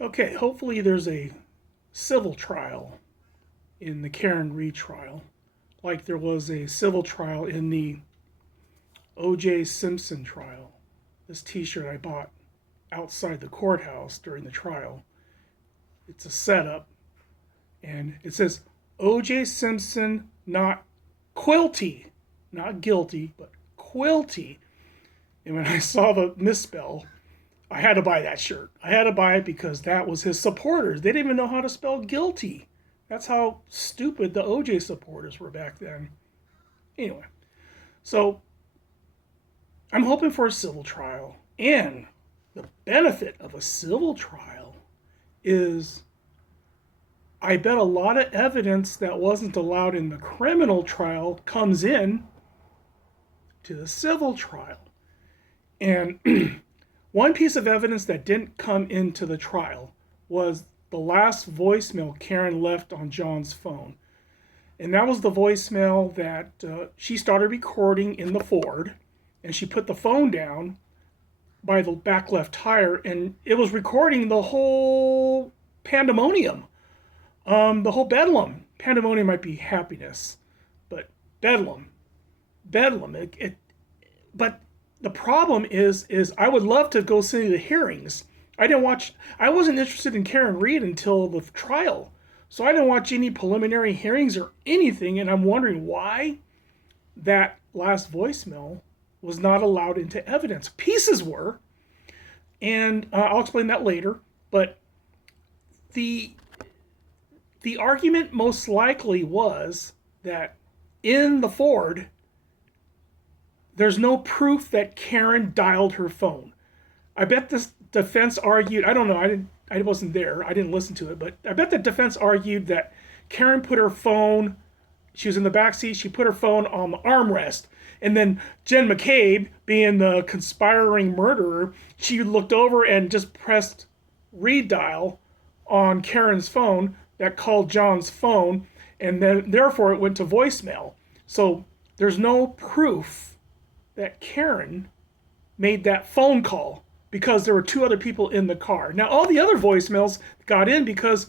Okay, hopefully there's a civil trial in the Karen Reed trial, like there was a civil trial in the O.J. Simpson trial. This T-shirt I bought outside the courthouse during the trial. It's a setup, and it says O.J. Simpson not quilty, not guilty, but quilty. And when I saw the misspell, I had to buy that shirt. I had to buy it because that was his supporters. They didn't even know how to spell guilty. That's how stupid the OJ supporters were back then. Anyway, so I'm hoping for a civil trial. And the benefit of a civil trial is I bet a lot of evidence that wasn't allowed in the criminal trial comes in to the civil trial. And one piece of evidence that didn't come into the trial was the last voicemail Karen left on John's phone. And that was the voicemail that she started recording in the Ford, and she put the phone down by the back left tire, and it was recording the whole pandemonium, the whole bedlam. Pandemonium might be happiness, but bedlam. But the problem is I would love to go see the hearings. I wasn't interested in Karen Reed until the trial. So I didn't watch any preliminary hearings or anything, and I'm wondering why that last voicemail was not allowed into evidence. Pieces were, and I'll explain that later, but the argument most likely was that in the Ford, there's no proof that Karen dialed her phone. I bet this defense argued, I don't know, I wasn't there, I didn't listen to it, but I bet the defense argued that Karen put her phone, she was in the back seat, she put her phone on the armrest, and then Jen McCabe, being the conspiring murderer, she looked over and just pressed redial on Karen's phone that called John's phone, and then therefore it went to voicemail. So there's no proof that Karen made that phone call because there were two other people in the car. Now, all the other voicemails got in because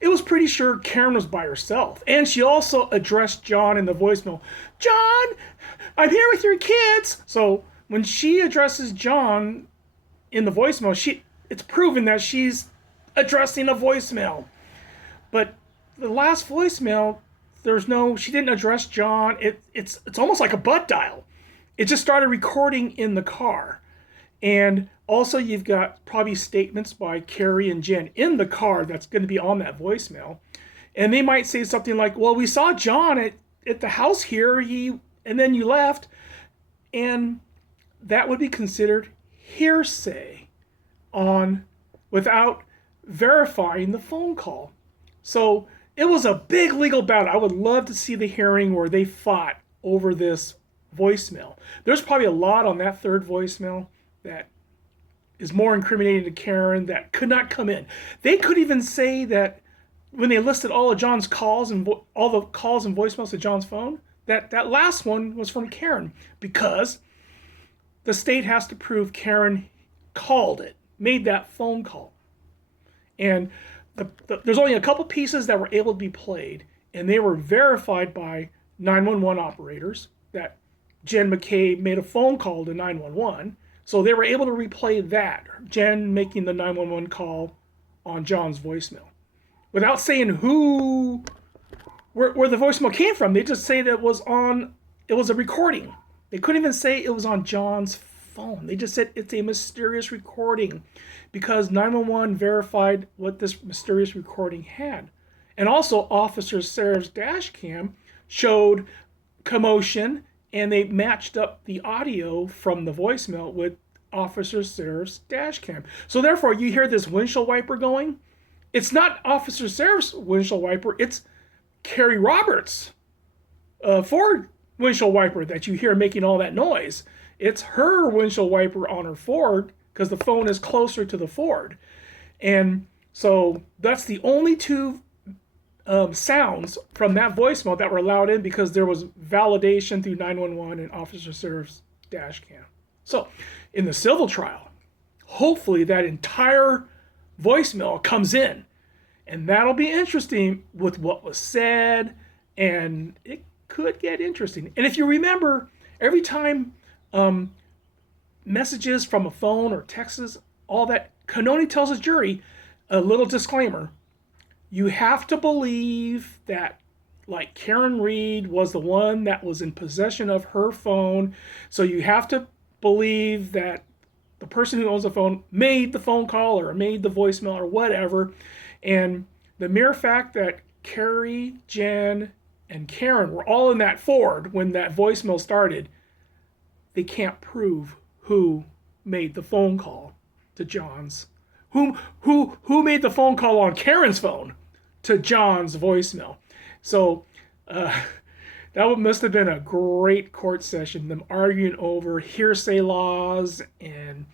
it was pretty sure Karen was by herself. And she also addressed John in the voicemail. John, I'm here with your kids. So when she addresses John in the voicemail, it's proven that she's addressing a voicemail. But the last voicemail, she didn't address John. It's almost like a butt dial. It just started recording in the car. And also you've got probably statements by Carrie and Jen in the car that's going to be on that voicemail. And they might say something like, well, we saw John at the house here, and then you left. And that would be considered hearsay without verifying the phone call. So it was a big legal battle. I would love to see the hearing where they fought over this voicemail. There's probably a lot on that third voicemail that is more incriminating to Karen that could not come in. They could even say that when they listed all of John's calls and all the calls and voicemails to John's phone, that last one was from Karen because the state has to prove Karen called it, made that phone call. And there's only a couple pieces that were able to be played, and they were verified by 911 operators that Jen McCabe made a phone call to 911. So they were able to replay that, Jen making the 911 call on John's voicemail. Without saying where the voicemail came from, they just say that it was a recording. They couldn't even say it was on John's phone. They just said it's a mysterious recording because 911 verified what this mysterious recording had. And also Officer Sarah's dash cam showed commotion, and they matched up the audio from the voicemail with Officer Sarah's dash cam. So therefore, you hear this windshield wiper going. It's not Officer Sarah's windshield wiper. It's Carrie Roberts' Ford windshield wiper that you hear making all that noise. It's her windshield wiper on her Ford because the phone is closer to the Ford. And so that's the only two sounds from that voicemail that were allowed in because there was validation through 911 and Officer Sarah's dash cam. So in the civil trial, hopefully that entire voicemail comes in. And that'll be interesting with what was said, and it could get interesting. And if you remember, every time messages from a phone or texts, all that, Canoni tells his jury a little disclaimer. You have to believe that, like, Karen Reed was the one that was in possession of her phone. So you have to believe that the person who owns the phone made the phone call or made the voicemail or whatever. And the mere fact that Carrie, Jen, and Karen were all in that Ford when that voicemail started, they can't prove who made the phone call to John's. Who made the phone call on Karen's phone to John's voicemail. So that must have been a great court session, them arguing over hearsay laws and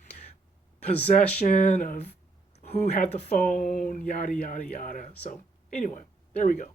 possession of who had the phone, yada, yada, yada. So anyway, there we go.